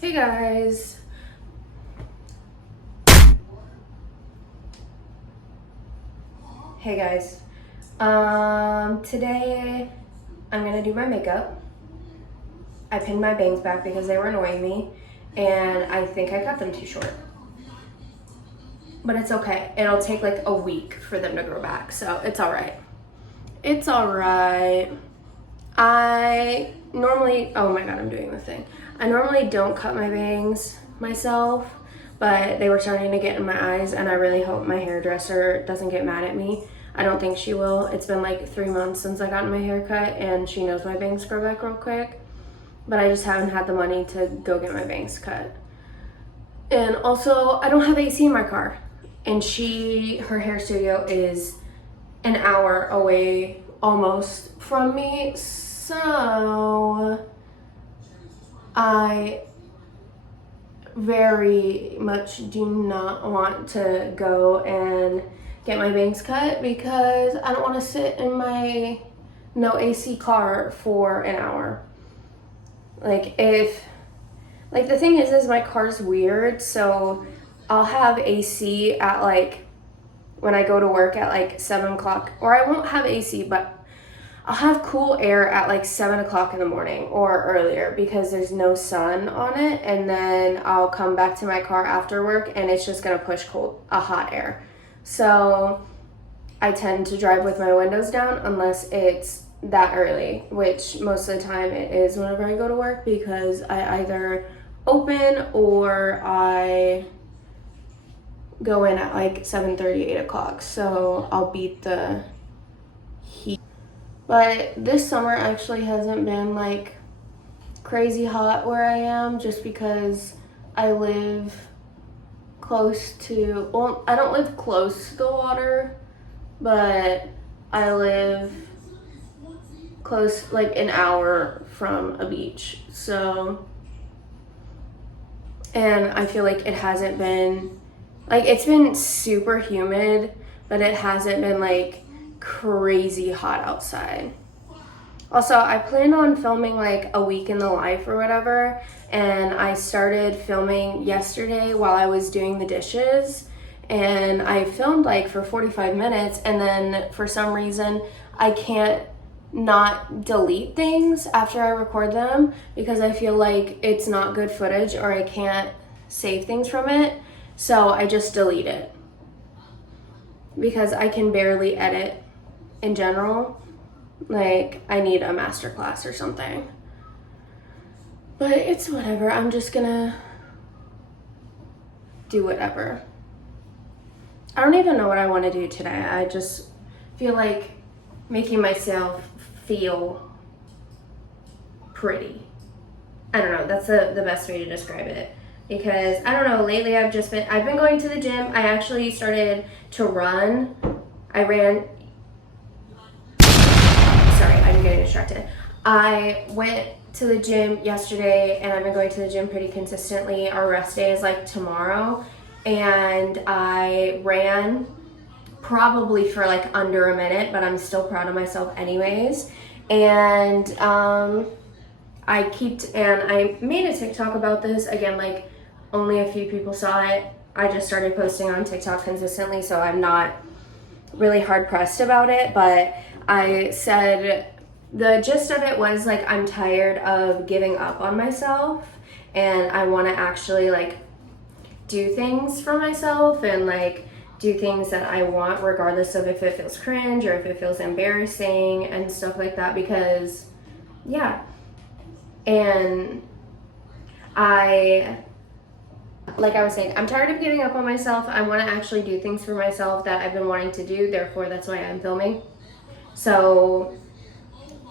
Hey guys. Hey guys. Today I'm gonna do my makeup. I pinned my bangs back because they were annoying me, and I think I cut them too short. But it's okay. It'll take like a week for them to grow back, so it's alright. It's alright. Oh my god, I'm doing the thing. I normally don't cut my bangs myself, but they were starting to get in my eyes, and I really hope my hairdresser doesn't get mad at me. I don't think she will. It's been like 3 months since I got my hair cut, and she knows my bangs grow back real quick, but I just haven't had the money to go get my bangs cut. And also, I don't have AC in my car, and her hair studio is an hour away almost from me, so I very much do not want to go and get my bangs cut because I don't want to sit in my no AC car for an hour. The thing is my car's weird, so I'll have AC at like when I go to work at like 7 o'clock, or I won't have AC, but I'll have cool air at like 7 o'clock in the morning or earlier because there's no sun on it, and then I'll come back to my car after work and it's just gonna push hot air. So I tend to drive with my windows down unless it's that early, which most of the time it is whenever I go to work because I either open or I go in at like 7:30, 8 o'clock, so I'll beat the heat. But this summer actually hasn't been like crazy hot where I am, just because I live close to, well, I don't live close to the water, but I live close, like an hour from a beach. So, and I feel like it hasn't been, like, it's been super humid, but it hasn't been like crazy hot outside. Also, I planned on filming like a week in the life or whatever, and I started filming yesterday while I was doing the dishes, and I filmed like for 45 minutes, and then for some reason I can't not delete things after I record them because I feel like it's not good footage or I can't save things from it, so I just delete it because I can barely edit in general. Like, I need a master class or something. But it's whatever. I'm just gonna do whatever. I don't even know what I want to do today. I just feel like making myself feel pretty. I don't know. That's the best way to describe it. Because, I don't know, lately I've been going to the gym. I actually started to run. I'm getting distracted. I went to the gym yesterday, and I've been going to the gym pretty consistently. Our rest day is like tomorrow, and I ran probably for like under a minute, but I'm still proud of myself anyways. And I made a TikTok about this. Again, like, only a few people saw it. I just started posting on TikTok consistently, so I'm not really hard pressed about it, but I said the gist of it was like, I'm tired of giving up on myself, and I want to actually like do things for myself and like do things that I want, regardless of if it feels cringe or if it feels embarrassing and stuff like that, because yeah. And like I was saying, I'm tired of giving up on myself. I want to actually do things for myself that I've been wanting to do, therefore that's why I'm filming. So,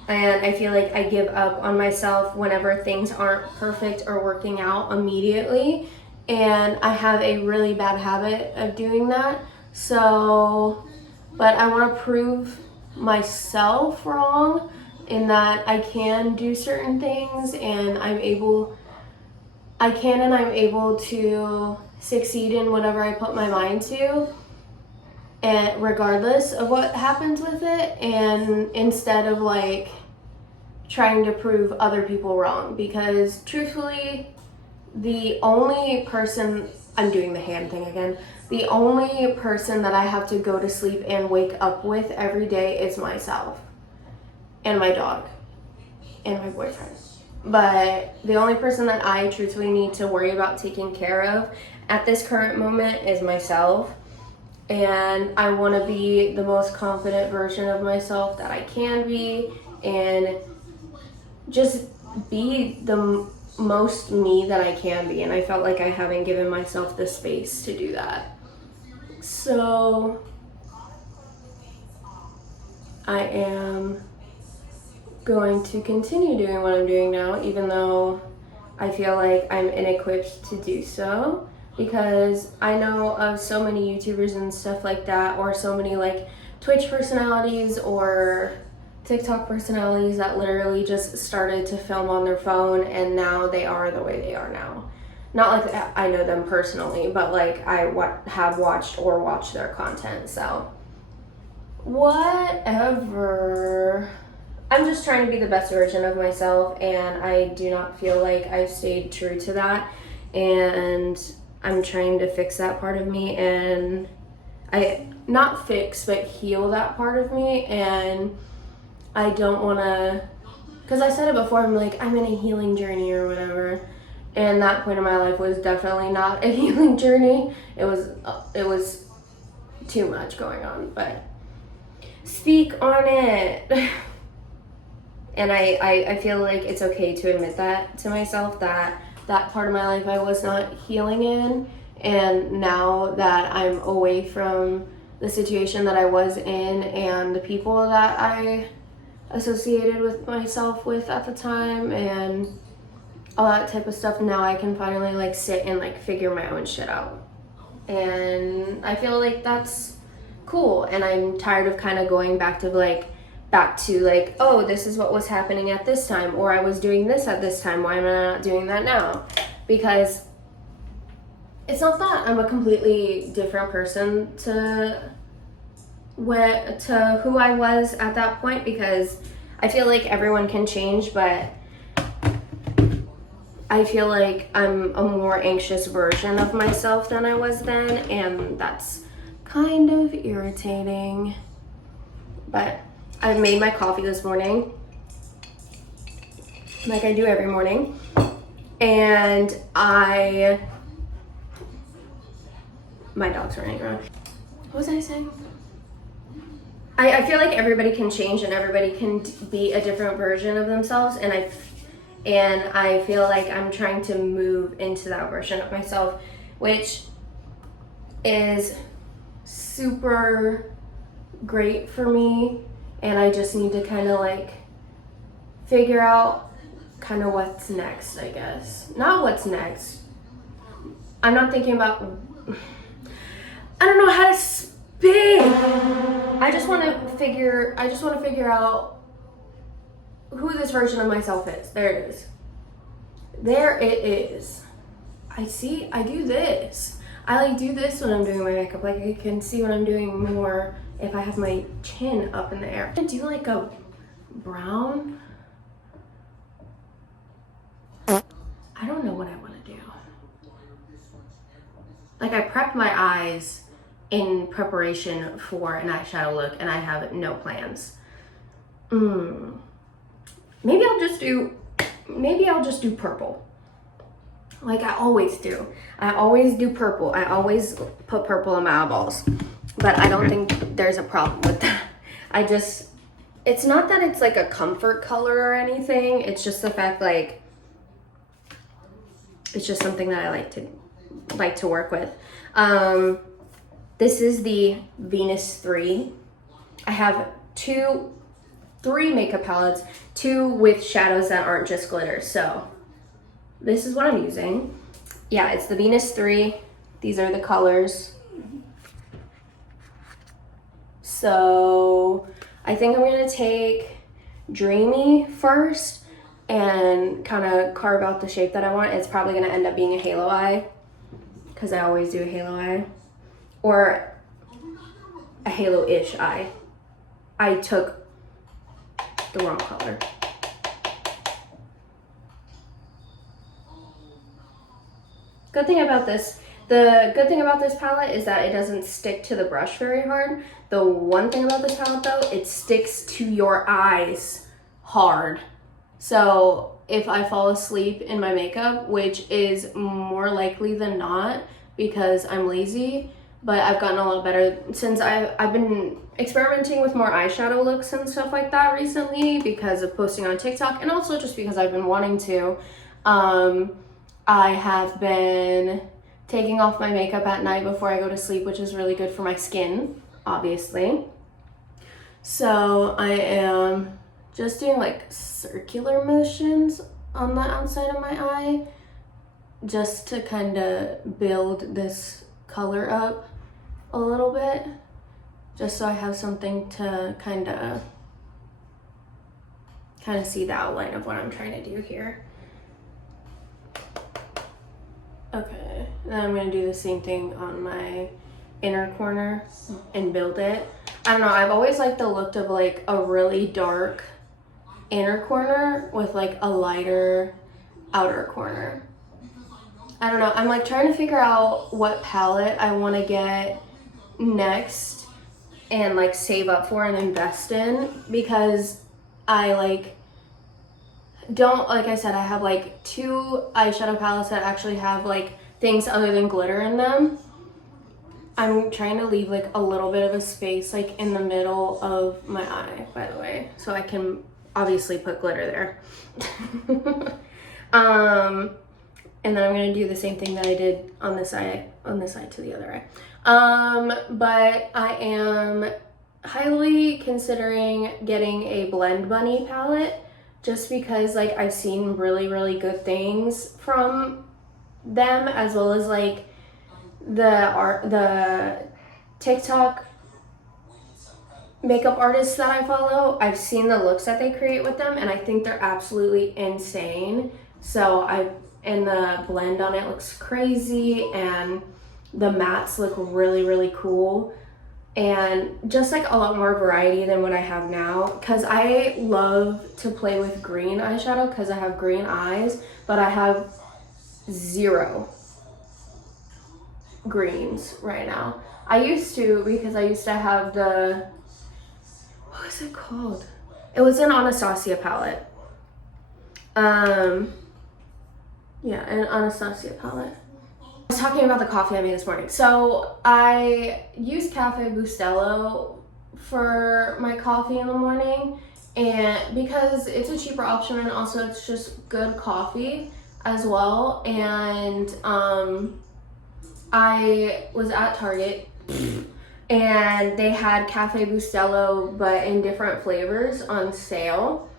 and I feel like I give up on myself whenever things aren't perfect or working out immediately, and I have a really bad habit of doing that. So, but I want to prove myself wrong in that I can do certain things, and I'm able to succeed in whatever I put my mind to, and regardless of what happens with it, and instead of like trying to prove other people wrong, because truthfully The only person, I'm doing the hand thing again, the only person that I have to go to sleep and wake up with every day is myself and my dog and my boyfriend. But the only person that I truthfully need to worry about taking care of at this current moment is myself. And I want to be the most confident version of myself that I can be, and just be the most me that I can be. And I felt like I haven't given myself the space to do that. So I am going to continue doing what I'm doing now, even though I feel like I'm inequipped to do so, because I know of so many YouTubers and stuff like that, or so many like Twitch personalities or TikTok personalities that literally just started to film on their phone, and now they are the way they are now. Not like I know them personally, but like I have watched or watched their content, so whatever. I'm just trying to be the best version of myself, and I do not feel like I've stayed true to that, and I'm trying to fix that part of me, and not fix, but heal that part of me. And I don't want to, because I said it before, I'm like, I'm in a healing journey or whatever, and that point in my life was definitely not a healing journey. It was too much going on, but speak on it. And I feel like it's okay to admit that to myself, that part of my life I was not healing in. And now that I'm away from the situation that I was in and the people that I associated with myself with at the time and all that type of stuff, now I can finally like sit and like figure my own shit out. And I feel like that's cool. And I'm tired of kind of going back to like, oh, this is what was happening at this time, or I was doing this at this time, why am I not doing that now? Because it's not that I'm a completely different person to who I was at that point, because I feel like everyone can change, but I feel like I'm a more anxious version of myself than I was then, and that's kind of irritating. But I made my coffee this morning, like I do every morning, and my dog's running around. What was I saying? I feel like everybody can change and everybody can be a different version of themselves, and I feel like I'm trying to move into that version of myself, which is super great for me. And I just need to kind of like figure out kind of what's next, I guess. Not what's next. I'm not thinking about, I don't know how to speak. I just want to figure out who this version of myself is. There it is. There it is. I do this. I like do this when I'm doing my makeup. Like I can see what I'm doing more if I have my chin up in the air. I do like a brown. I don't know what I want to do. Like I prepped my eyes in preparation for an eyeshadow look, and I have no plans. Maybe I'll just do purple. Like I always do. I always do purple. I always put purple on my eyeballs. But I don't think there's a problem with that. It's not that it's like a comfort color or anything. It's just the fact like, it's just something that I like to work with. This is the Venus 3. I have 3 makeup palettes, 2 with shadows that aren't just glitter. So this is what I'm using. Yeah, it's the Venus 3. These are the colors. So I think I'm gonna take Dreamy first and kind of carve out the shape that I want. It's probably gonna end up being a halo eye, because I always do a halo eye, or a halo-ish eye. I took the wrong color. The good thing about this palette is that it doesn't stick to the brush very hard. The one thing about this palette though, it sticks to your eyes hard. So if I fall asleep in my makeup, which is more likely than not because I'm lazy, but I've gotten a lot better since I've been experimenting with more eyeshadow looks and stuff like that recently because of posting on TikTok, and also just because I've been wanting to. I have been taking off my makeup at night before I go to sleep, which is really good for my skin, obviously. So I am just doing like circular motions on the outside of my eye just to kind of build this color up a little bit, just so I have something to kind of see the outline of what I'm trying to do here. Okay, then I'm gonna do the same thing on my inner corner and build it. I don't know, I've always liked the look of like a really dark inner corner with like a lighter outer corner. I don't know, I'm like trying to figure out what palette I want to get next and like save up for and invest in, because I like don't, like I said, I have like 2 eyeshadow palettes that actually have like things other than glitter in them. I'm trying to leave like a little bit of a space like in the middle of my eye, by the way, so I can obviously put glitter there. And then I'm gonna do the same thing that I did on this side to the other eye. But I am highly considering getting a Blend Bunny palette, just because like I've seen really good things from them, as well as like the TikTok makeup artists that I follow. I've seen the looks that they create with them, and I think they're absolutely insane. So and the blend on it looks crazy, and the mattes look really cool, and just like a lot more variety than what I have now, because I love to play with green eyeshadow because I have green eyes, but I have 0 greens right now. I used to, because I used to have the, what was it called? It was an Anastasia palette. Yeah, an Anastasia palette. I was talking about the coffee I made this morning. So I use Cafe Bustelo for my coffee in the morning, and because it's a cheaper option, and also it's just good coffee as well. And I was at Target and they had Cafe Bustelo but in different flavors on sale,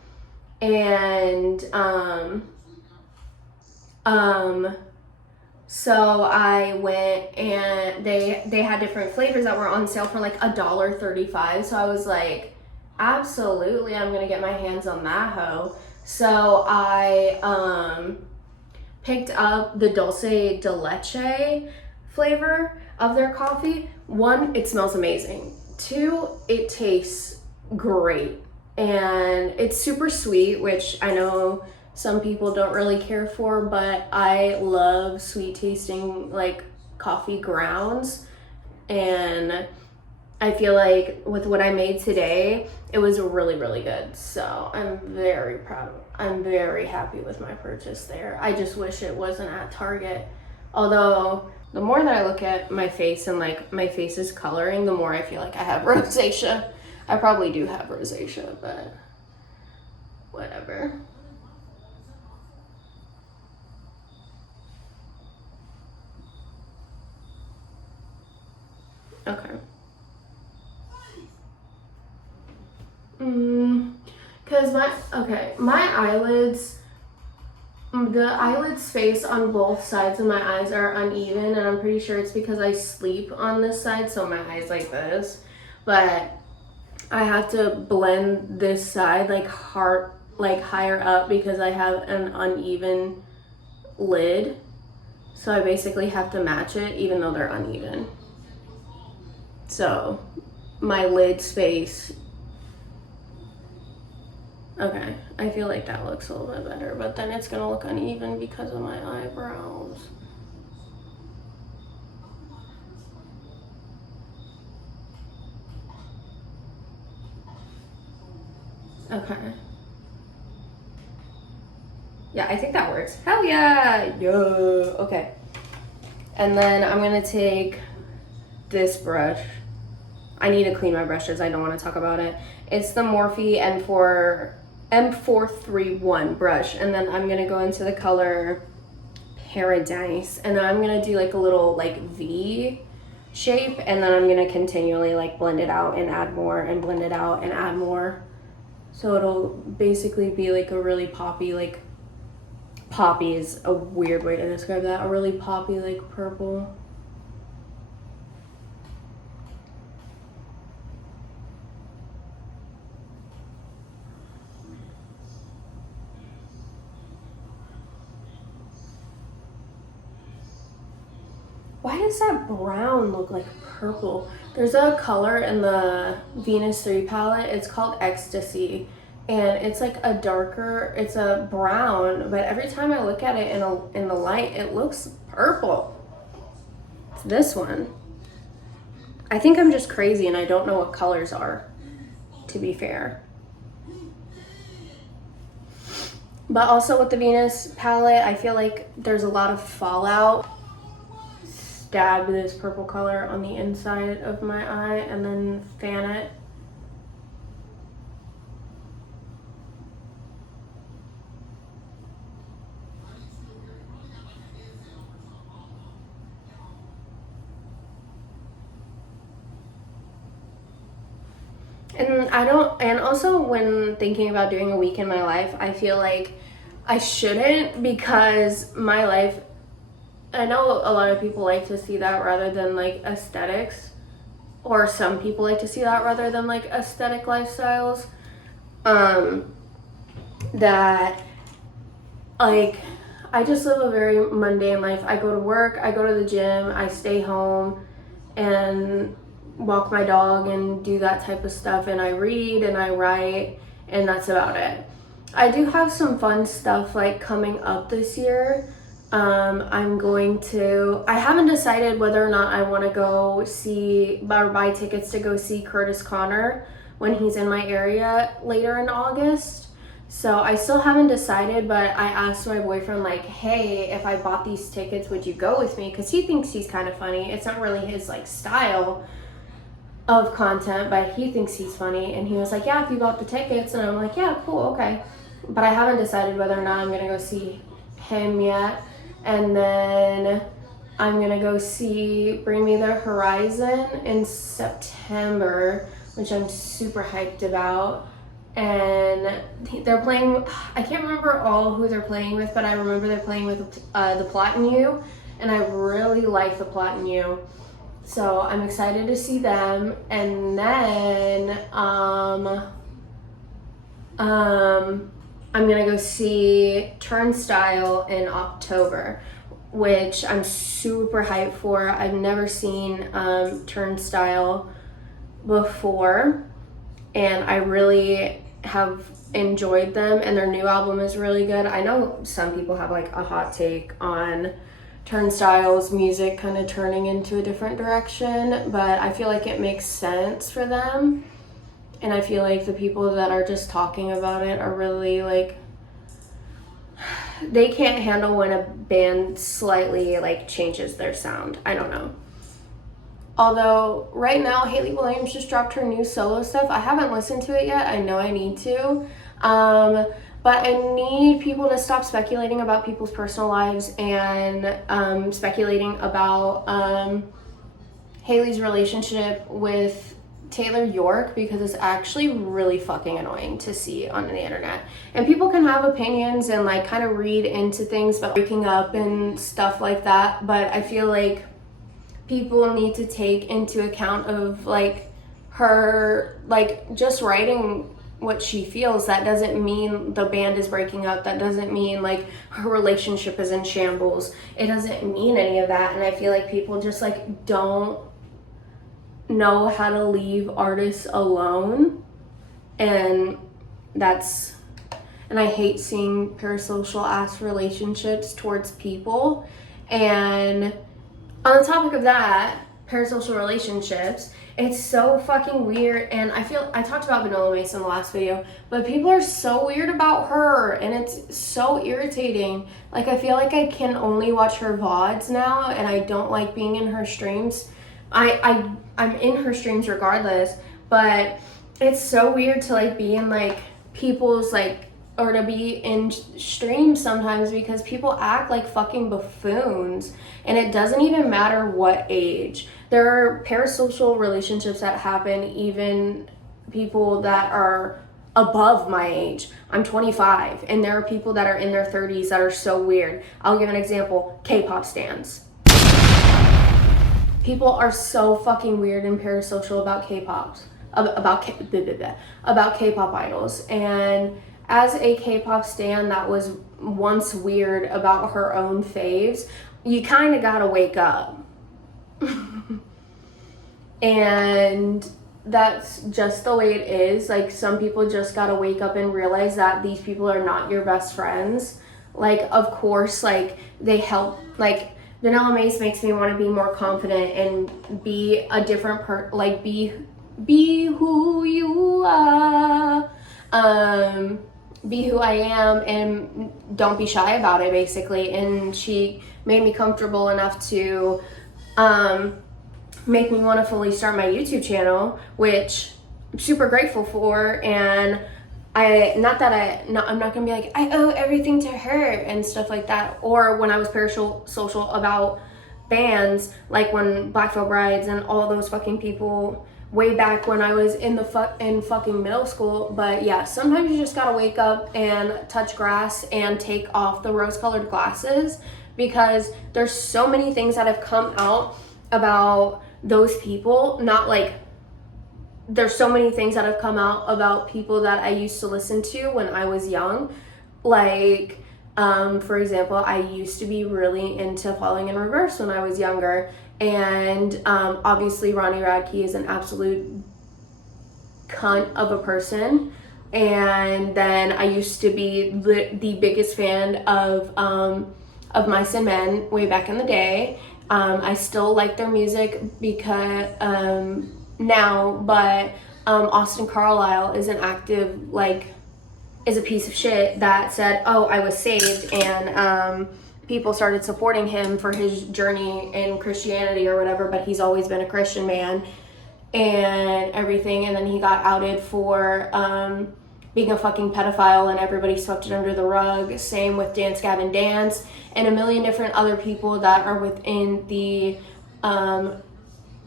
and so I went, and they had different flavors that were on sale for like $1.35. So I was like, absolutely, I'm gonna get my hands on that hoe. So I picked up the dulce de leche flavor of their coffee. 1, it smells amazing. 2, it tastes great, and it's super sweet, which I know some people don't really care for, but I love sweet tasting like coffee grounds, and I feel like with what I made today, it was really good. So I'm very proud. I'm very happy with my purchase there. I just wish it wasn't at Target. Although the more that I look at my face and like my face's coloring, the more I feel like I have rosacea. I probably do have rosacea, but whatever. Okay. Cause my eyelids, the eyelid space on both sides of my eyes are uneven, and I'm pretty sure it's because I sleep on this side, so my eyes like this. But I have to blend this side like higher up because I have an uneven lid. So I basically have to match it even though they're uneven. So my lid space, okay, I feel like that looks a little bit better, but then it's gonna look uneven because of my eyebrows. Okay. Yeah, I think that works. Hell yeah! Yeah. Okay. And then I'm gonna take this brush. I need to clean my brushes. I don't want to talk about it. It's the Morphe M431 brush. And then I'm going to go into the color Paradise. And then I'm going to do like a little like V shape. And then I'm going to continually like blend it out and add more and blend it out and add more. So it'll basically be like a really poppy, like poppy is a weird way to describe that. A really poppy like purple. Why does that brown look like purple? There's a color in the Venus 3 palette. It's called Ecstasy. And it's like a darker, it's a brown, but every time I look at it in the light, it looks purple. It's this one. I think I'm just crazy and I don't know what colors are, to be fair. But also with the Venus palette, I feel like there's a lot of fallout. Dab this purple color on the inside of my eye and then fan it. And also when thinking about doing a week in my life, I feel like I shouldn't, because my life, I know a lot of people like to see that rather than like aesthetics, or some people like to see that rather than like aesthetic lifestyles. That like I just live a very mundane life. I go to work, I go to the gym, I stay home and walk my dog and do that type of stuff, and I read and I write, and that's about it. I do have some fun stuff like coming up this year. I haven't decided whether or not I want to go see or buy tickets to go see Curtis Connor when he's in my area later in August. So I still haven't decided, but I asked my boyfriend like, hey, if I bought these tickets, would you go with me? Because he thinks he's kind of funny. It's not really his like style of content, but he thinks he's funny. And he was like, yeah, if you bought the tickets. And I'm like, yeah, cool, okay. But I haven't decided whether or not I'm gonna go see him yet. And then I'm gonna go see Bring Me the Horizon in September, which I'm super hyped about. And they're playing, I can't remember all who they're playing with, but I remember they're playing with The Plot in You, and I really like The Plot in You. So I'm excited to see them. And then I'm gonna go see Turnstile in October, which I'm super hyped for. I've never seen Turnstile before, and I really have enjoyed them, and their new album is really good. I know some people have like a hot take on Turnstile's music kind of turning into a different direction, but I feel like it makes sense for them. And I feel like the people that are just talking about it are really like, they can't handle when a band slightly like changes their sound. I don't know. Although right now Hayley Williams just dropped her new solo stuff. I haven't listened to it yet. I know I need to. But I need people to stop speculating about people's personal lives and speculating about Hayley's relationship with Taylor York, because it's actually really fucking annoying to see on the internet. And people can have opinions and like kind of read into things, but breaking up and stuff like that. But I feel like people need to take into account of like her like just writing what she feels. That doesn't mean the band is breaking up. That doesn't mean like her relationship is in shambles. It doesn't mean any of that. And I feel like people just like don't know how to leave artists alone, and I hate seeing parasocial ass relationships towards people. And on the topic of that, parasocial relationships. It's so fucking weird, and I talked about Vanilla Mace in the last video, but people are so weird about her, and it's so irritating. Like, I feel like I can only watch her VODs now, and I don't like being in her streams. I'm in her streams regardless, but it's so weird to like be in like people's like, or to be in streams sometimes, because people act like fucking buffoons, and it doesn't even matter what age. There are parasocial relationships that happen, even people that are above my age. I'm 25, and there are people that are in their 30s that are so weird. I'll give an example. K-pop stans. People are so fucking weird and parasocial about K-pop. About K-pop idols. And as a K-pop stan that was once weird about her own faves, you kind of gotta wake up. And that's just the way it is. Like, some people just gotta wake up and realize that these people are not your best friends. Like, of course, like, they help. Like, Vanilla Mace makes me want to be more confident and be a different be who you are. Be who I am, and don't be shy about it, basically. And she made me comfortable enough to make me want to fully start my YouTube channel, which I'm super grateful for. And I'm not gonna be like, I owe everything to her and stuff like that. Or when I was parasocial about bands, like when Black Veil Brides and all those fucking people way back when I was in fucking middle school. But yeah, sometimes you just gotta wake up and touch grass and take off the rose-colored glasses, because there's so many things that have come out about those people. There's so many things that have come out about people that I used to listen to when I was young. Like, for example, I used to be really into Falling in Reverse when I was younger. And obviously Ronnie Radke is an absolute cunt of a person. And then I used to be the biggest fan of Mice and Men way back in the day. I still like their music because now, but Austin Carlisle is is a piece of shit that said, oh, I was saved, and people started supporting him for his journey in Christianity or whatever, but he's always been a Christian man and everything. And then he got outed for being a fucking pedophile, and everybody swept it under the rug. Same with Dance Gavin Dance and a million different other people that are within the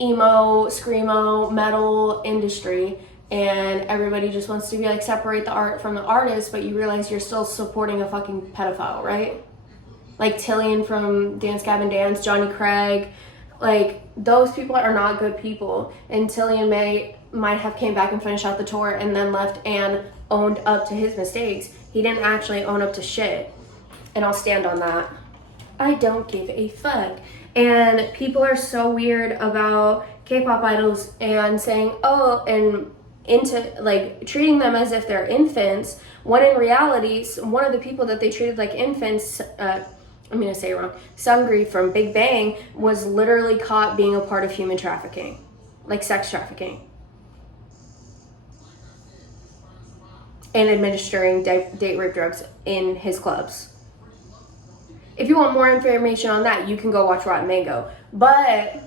emo, screamo, metal industry. And everybody just wants to be like, separate the art from the artist, but you realize you're still supporting a fucking pedophile, right? Like Tillian from Dance Gavin Dance, Johnny Craig, like, those people are not good people. And Tillian might have came back and finished out the tour and then left and owned up to his mistakes. He didn't actually own up to shit. And I'll stand on that. I don't give a fuck. And people are so weird about K-pop idols and saying, oh, and into like treating them as if they're infants, when in reality, one of the people that they treated like infants, I'm gonna say it wrong, Sungri from Big Bang, was literally caught being a part of human trafficking, like sex trafficking, and administering date rape drugs in his clubs. If you want more information on that, you can go watch Rotten Mango. But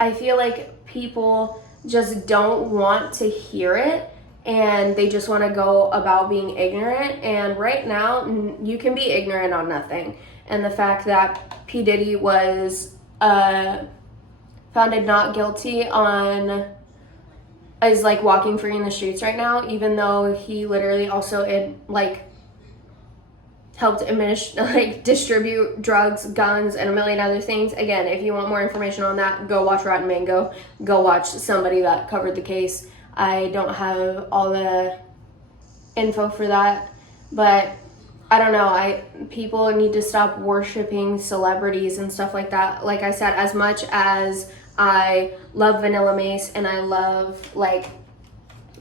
I feel like people just don't want to hear it, and they just want to go about being ignorant. And right now, you can be ignorant on nothing. And the fact that P. Diddy was found not guilty is like walking free in the streets right now, even though he literally also helped distribute drugs, guns, and a million other things. Again, if you want more information on that, go watch Rotten Mango. Go watch somebody that covered the case. I don't have all the info for that, but I don't know. People need to stop worshiping celebrities and stuff like that. Like I said, as much as I love Vanilla Mace and I love like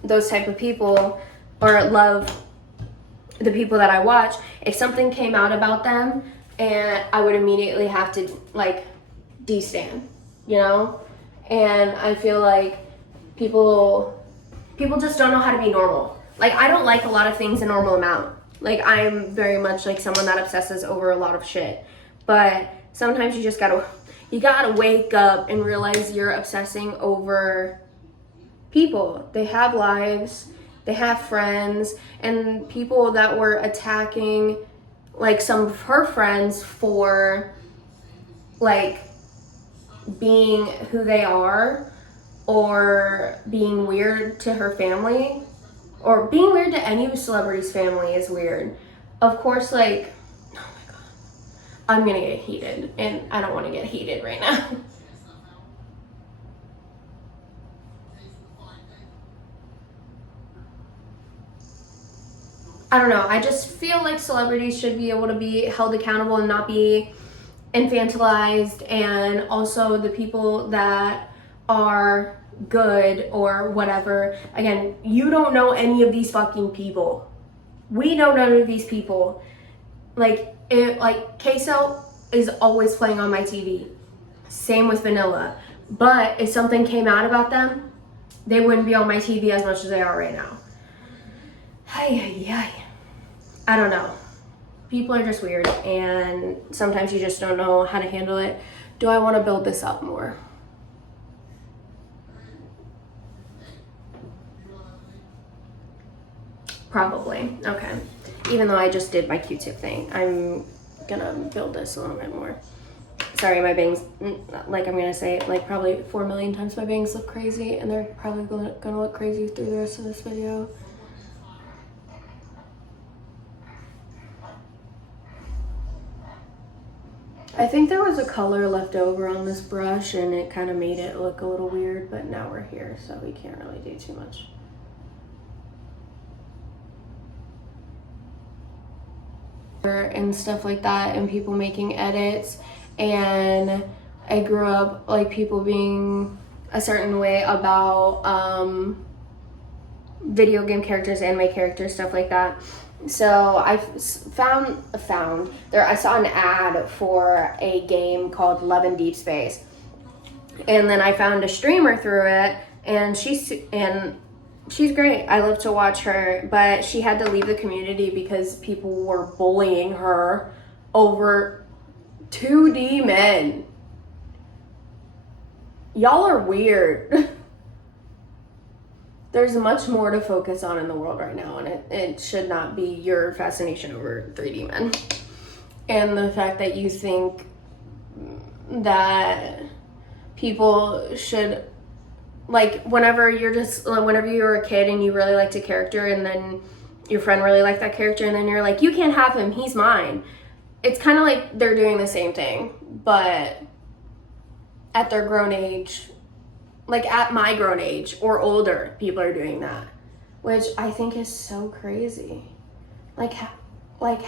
those type of people, or love the people that I watch, if something came out about them, and I would immediately have to like destan, you know? And I feel like people just don't know how to be normal. Like, I don't like a lot of things a normal amount. Like, I'm very much like someone that obsesses over a lot of shit. But sometimes you just gotta wake up and realize you're obsessing over people. They have lives, they have friends, and people that were attacking like some of her friends for like being who they are, or being weird to her family, or being weird to any celebrity's family is weird. Of course, like, oh my god, I'm gonna get heated, and I don't want to get heated right now. I don't know, I just feel like celebrities should be able to be held accountable and not be infantilized, and also the people that are good or whatever. Again, you don't know any of these fucking people. We don't know any of these people. Like Queso is always playing on my TV. Same with Vanilla. But if something came out about them, they wouldn't be on my TV as much as they are right now. I don't know. People are just weird, and sometimes you just don't know how to handle it. Do I want to build this up more? Probably. Okay. Even though I just did my Q-tip thing, I'm gonna build this a little bit more. Sorry, my bangs, like I'm gonna say, like probably 4 million times my bangs look crazy, and they're probably gonna look crazy through the rest of this video. I think there was a color left over on this brush, and it kind of made it look a little weird, but now we're here, so we can't really do too much. And stuff like that, and people making edits, and I grew up like people being a certain way about video game characters, anime characters, stuff like that. So I found there, I saw an ad for a game called Love in Deep Space, and then I found a streamer through it, and she's great. I love to watch her, but she had to leave the community because people were bullying her over 2D men. Y'all are weird. There's much more to focus on in the world right now, and it should not be your fascination over 3D men. And the fact that you think that people should, like, whenever you were a kid and you really liked a character, and then your friend really liked that character, and then you're like, you can't have him, he's mine. It's kind of like they're doing the same thing, but at their grown age. Like at my grown age or older, people are doing that, which I think is so crazy. Like how? Like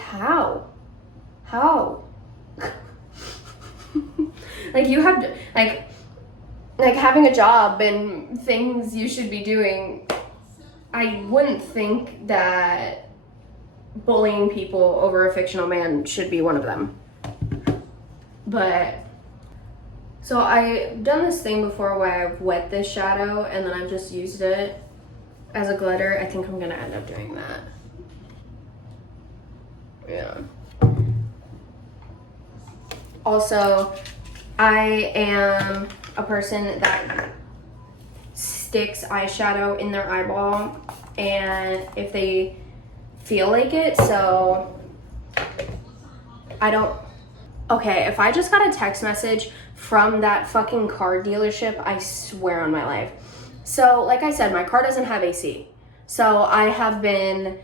you have to, like having a job and things you should be doing. I wouldn't think that bullying people over a fictional man should be one of them. But so I've done this thing before where I've wet this shadow and then I've just used it as a glitter. I think I'm gonna end up doing that. Yeah. Also, I am a person that sticks eyeshadow in their eyeball, and if they feel like it, so I don't. Okay, if I just got a text message from that fucking car dealership, I swear on my life. So, like I said, my car doesn't have AC. So I have been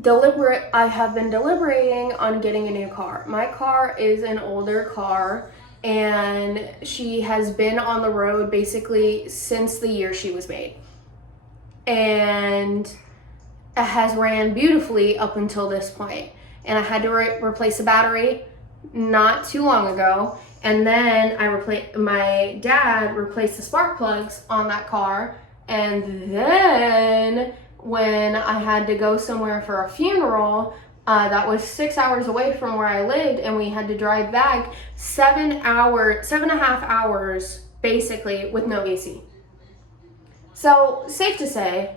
deliberating on getting a new car. My car is an older car, and she has been on the road basically since the year she was made. And it has ran beautifully up until this point. And I had to replace the battery not too long ago, and then my dad replaced the spark plugs on that car, and then when I had to go somewhere for a funeral that was 6 hours away from where I lived, and we had to drive back 7 and a half hours basically with no AC. So safe to say,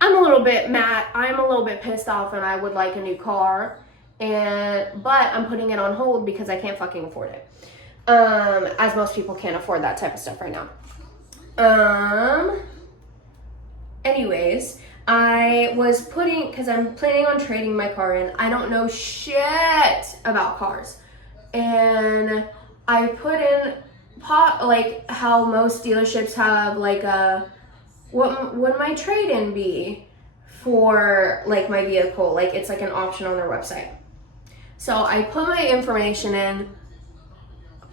I'm a little bit mad. I'm a little bit pissed off, and I would like a new car. But I'm putting it on hold because I can't fucking afford it. As most people can't afford that type of stuff right now. Anyways, I was because I'm planning on trading my car in. I don't know shit about cars. And I put in like how most dealerships have like what would my trade-in be for like my vehicle? Like it's like an option on their website. So I put my information in.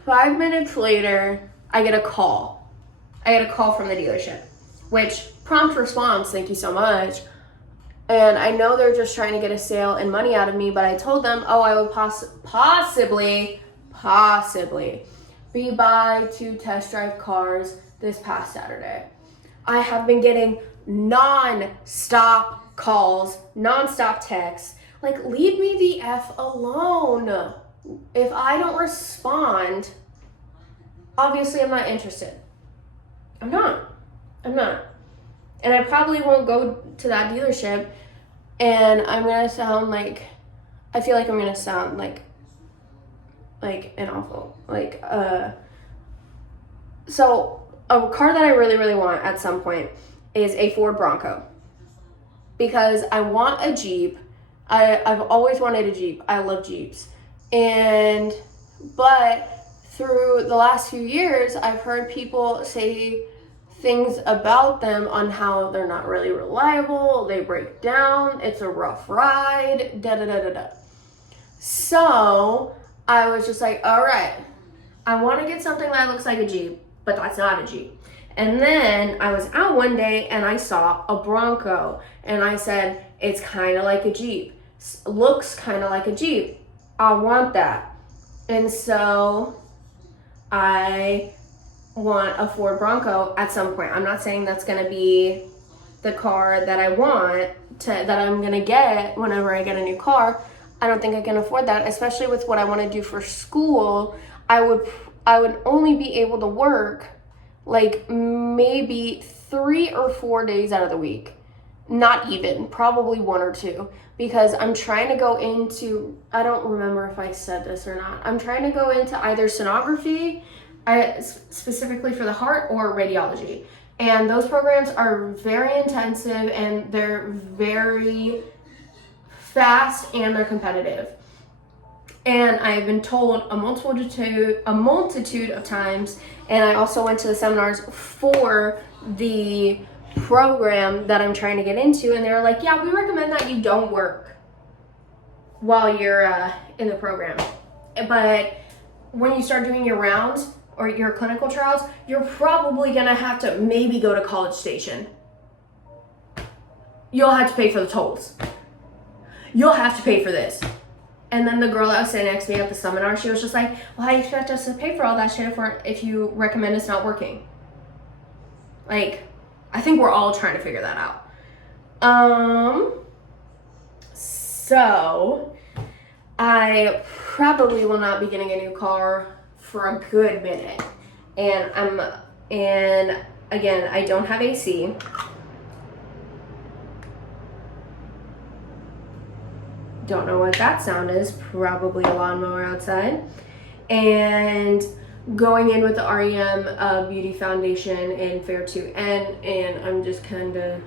5 minutes later, I get a call. I get a call from the dealership, which prompt response, thank you so much. And I know they're just trying to get a sale and money out of me, but I told them, oh, I would possibly be by to test drive cars this past Saturday. I have been getting non-stop calls, non-stop texts. Like, leave me the F alone. If I don't respond, obviously I'm not interested. I'm not. And I probably won't go to that dealership, and I'm going to sound like, I feel like I'm going to sound like an awful, so a car that I really, really want at some point is a Ford Bronco, because I want a Jeep. I've always wanted a Jeep. I love Jeeps. But through the last few years, I've heard people say things about them on how they're not really reliable, they break down, it's a rough ride, da-da-da-da-da. So I was just like, all right, I want to get something that looks like a Jeep, but that's not a Jeep. And then I was out one day and I saw a Bronco, and I said, it's kind of like a Jeep, looks kind of like a Jeep, I want that. And so I want a Ford Bronco at some point. I'm not saying that's going to be the car that I want that I'm going to get whenever I get a new car. I don't think I can afford that, especially with what I want to do for school. I would only be able to work like maybe 3 or 4 days out of the week. Not even, probably 1 or 2, because I'm trying to go into, I don't remember if I said this or not, I'm trying to go into either sonography, specifically for the heart, or radiology. And those programs are very intensive, and they're very fast, and they're competitive. And I've been told a multitude of times, and I also went to the seminars for the program that I'm trying to get into, and they were like, yeah, we recommend that you don't work while you're in the program. But when you start doing your rounds or your clinical trials, you're probably gonna have to maybe go to College Station. You'll have to pay for the tolls. You'll have to pay for this. And then the girl that was sitting next to me at the seminar, she was just like, well, how do you expect us to pay for all that shit if you recommend us not working? Like, I think we're all trying to figure that out. So I probably will not be getting a new car for a good minute. And again, I don't have AC. Don't know what that sound is. Probably a lawnmower outside. And going in with the REM Beauty Foundation in Fair to End, and I'm just kind of,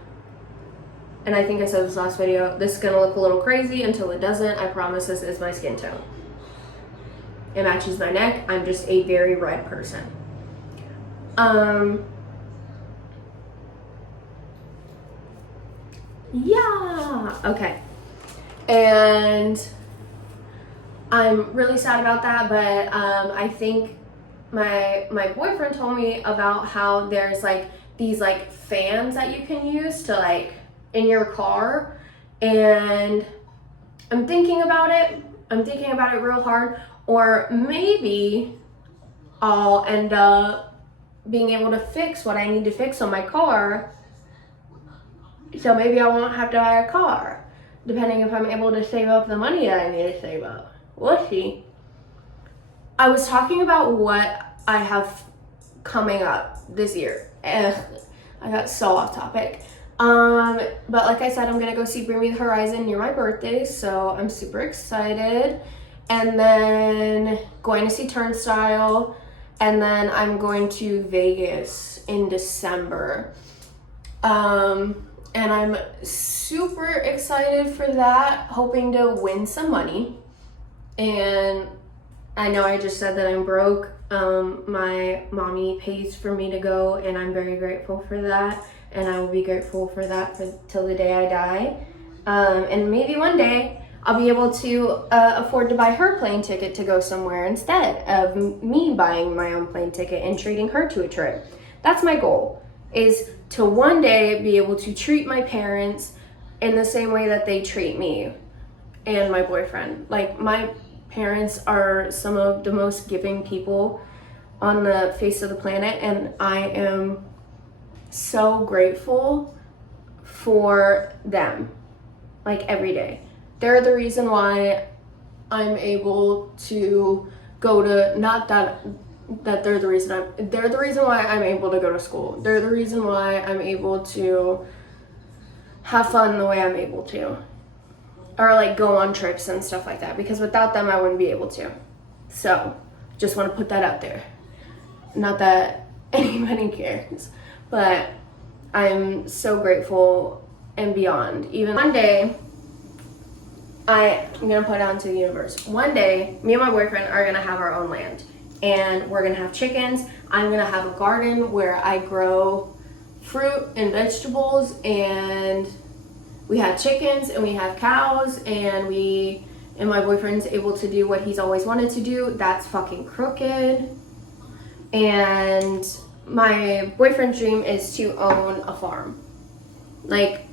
and I think I said this last video, this is going to look a little crazy until it doesn't. I promise this is my skin tone. It matches my neck. I'm just a very red person. Yeah, okay. And I'm really sad about that, but I think my boyfriend told me about how there's like these like fans that you can use to like in your car, and I'm thinking about it real hard, or maybe I'll end up being able to fix what I need to fix on my car, so maybe I won't have to buy a car, depending if I'm able to save up the money that I need to save up. We'll see. I was talking about what I have coming up this year. I got so off topic. But like I said, I'm gonna go see Bring Me the Horizon near my birthday, so I'm super excited. And then going to see Turnstile, and then I'm going to Vegas in December. And I'm super excited for that, hoping to win some money. And I know I just said that I'm broke. My mommy pays for me to go, and I'm very grateful for that. And I will be grateful for that till the day I die. And maybe one day I'll be able to afford to buy her plane ticket to go somewhere instead of me buying my own plane ticket and treating her to a trip. That's my goal, is to one day be able to treat my parents in the same way that they treat me and my boyfriend. Like, my parents are some of the most giving people on the face of the planet, and I am so grateful for them, like, every day. They're the reason why I'm able to go to, not that they're the reason they're the reason why I'm able to go to school. They're the reason why I'm able to have fun the way I'm able to, or like go on trips and stuff like that, because without them I wouldn't be able to. So just want to put that out there. Not that anybody cares, but I'm so grateful and beyond. Even one day, I'm gonna put it out into the universe. One day, me and my boyfriend are gonna have our own land, and we're gonna have chickens. I'm gonna have a garden where I grow fruit and vegetables, and we have chickens and we have cows, and my boyfriend's able to do what he's always wanted to do. That's fucking crooked. And my boyfriend's dream is to own a farm, like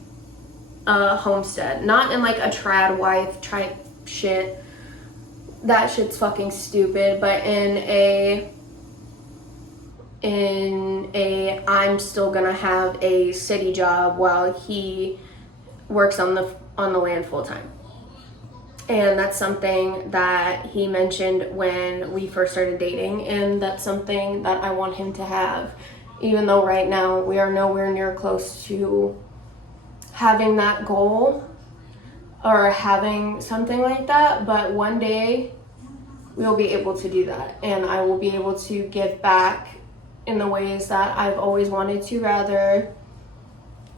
a homestead, not in like a trad wife type shit. That shit's fucking stupid, but in a I'm still gonna have a city job while he works on the land full time. And that's something that he mentioned when we first started dating, and that's something that I want him to have, even though right now we are nowhere near close to having that goal or having something like that. But one day we'll be able to do that, and I will be able to give back in the ways that I've always wanted to, rather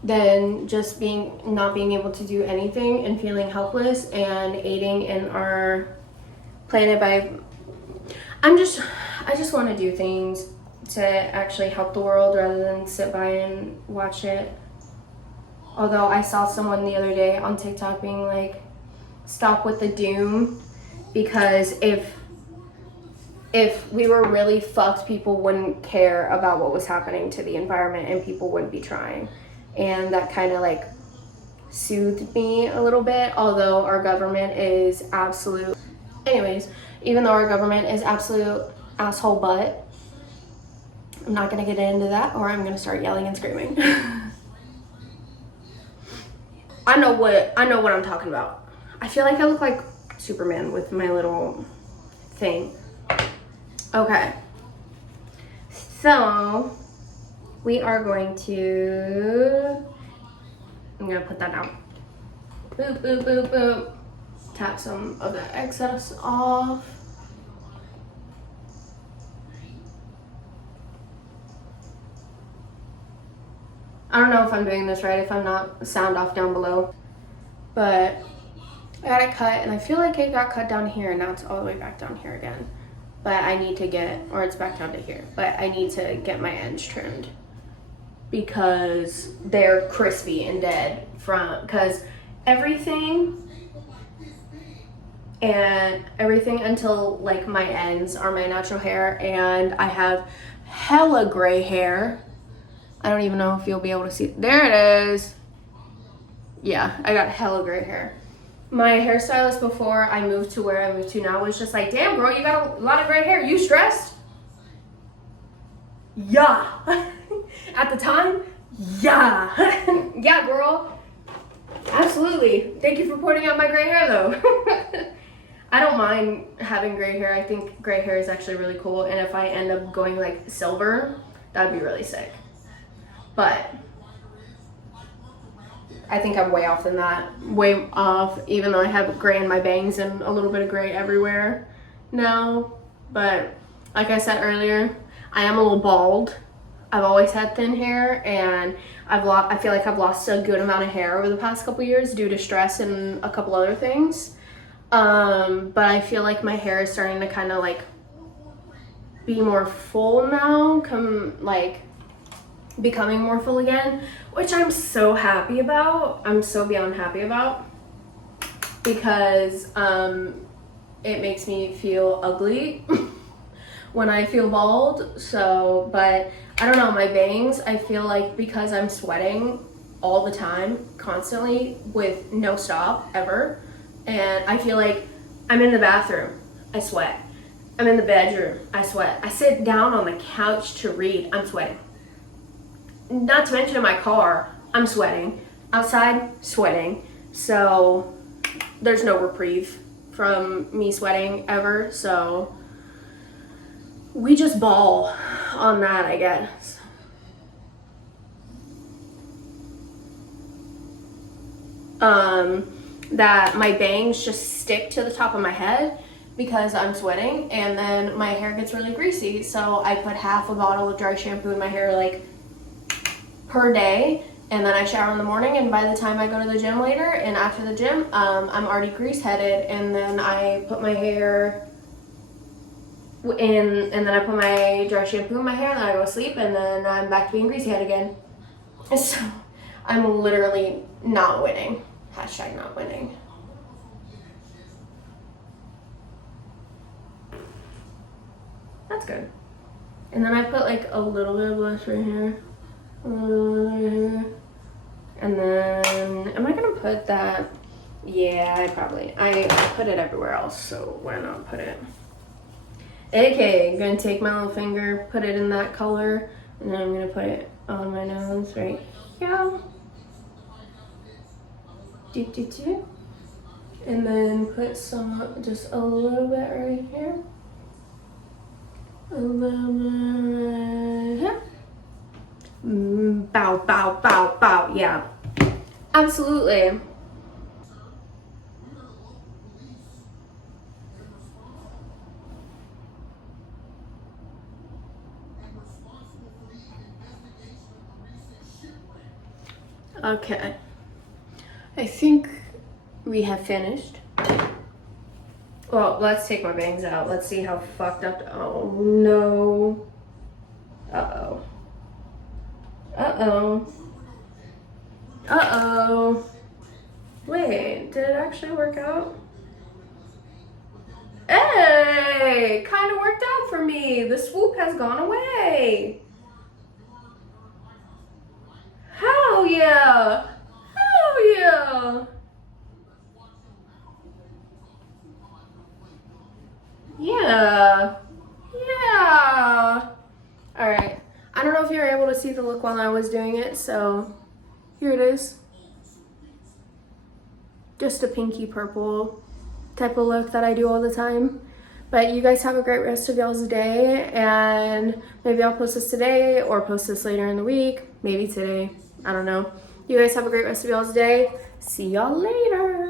than just not being able to do anything and feeling helpless, and aiding in our planet by I just want to do things to actually help the world rather than sit by and watch it. Although I saw someone the other day on TikTok being like, stop with the doom, because if we were really fucked, people wouldn't care about what was happening to the environment and people wouldn't be trying. And that kind of like soothed me a little bit, although our government is absolute. Anyways, even though our government is absolute asshole butt, I'm not gonna get into that, or I'm gonna start yelling and screaming. I know what I'm talking about. I feel like I look like Superman with my little thing. Okay. So we are going to, I'm gonna put that down. Boop, boop, boop, boop. Tap some of the excess off. I don't know if I'm doing this right. If I'm not, sound off down below. But I got it cut, and I feel like it got cut down here, and now it's all the way back down here again. But I need to or it's back down to here. But I need to get my ends trimmed, because they're crispy and dead because everything until like my ends are my natural hair, and I have hella gray hair. I don't even know if you'll be able to see. There it is. Yeah, I got hella gray hair. My hairstylist before I moved to where I moved to now was just like, damn girl, you got a lot of gray hair. You stressed? Yeah. At the time, yeah. Yeah, girl. Absolutely. Thank you for pointing out my gray hair though. I don't mind having gray hair. I think gray hair is actually really cool. And if I end up going like silver, that'd be really sick. But I think I'm way off than that. Way off, even though I have gray in my bangs and a little bit of gray everywhere now. But like I said earlier, I am a little bald. I've always had thin hair, and I feel like I've lost a good amount of hair over the past couple years due to stress and a couple other things. But I feel like my hair is starting to kind of like be more full now, becoming more full again, which I'm so happy about. I'm so beyond happy about, because it makes me feel ugly when I feel bald. So, but I don't know, my bangs, I feel like because I'm sweating all the time, constantly, with no stop ever, and I feel like I'm in the bathroom, I sweat. I'm in the bedroom, I sweat. I sit down on the couch to read, I'm sweating. Not to mention in my car, I'm sweating. Outside, sweating. So there's no reprieve from me sweating ever. So we just ball on that, I guess. That my bangs just stick to the top of my head because I'm sweating, and then my hair gets really greasy. So I put half a bottle of dry shampoo in my hair like per day, and then I shower in the morning, and by the time I go to the gym later and after the gym, I'm already grease headed, and then I put my hair in, and then I put my dry shampoo in my hair, and then I go to sleep, and then I'm back to being greasy head again. So I'm literally not winning. Hashtag not winning. That's good. And then I put like a little bit of blush right here. And then, am I gonna put that? Yeah, I put it everywhere else, so why not put it? Okay, I'm gonna take my little finger, put it in that color, and then I'm gonna put it on my nose right here. And then put some, just a little bit right here. A little bit right here. Bow, bow, bow, bow. Yeah, absolutely. Okay, I think we have finished. Well, let's take my bangs out. Let's see how fucked up. Oh no. Uh-oh. Uh-oh. Uh-oh. Wait, did it actually work out? Hey, kind of worked out for me. The swoop has gone away. Hell yeah. Hell yeah. Yeah. Yeah. All right. I don't know if you were able to see the look while I was doing it, so here it is. Just a pinky purple type of look that I do all the time. But you guys have a great rest of y'all's day, and maybe I'll post this today or post this later in the week. Maybe today. I don't know. You guys have a great rest of y'all's day. See y'all later.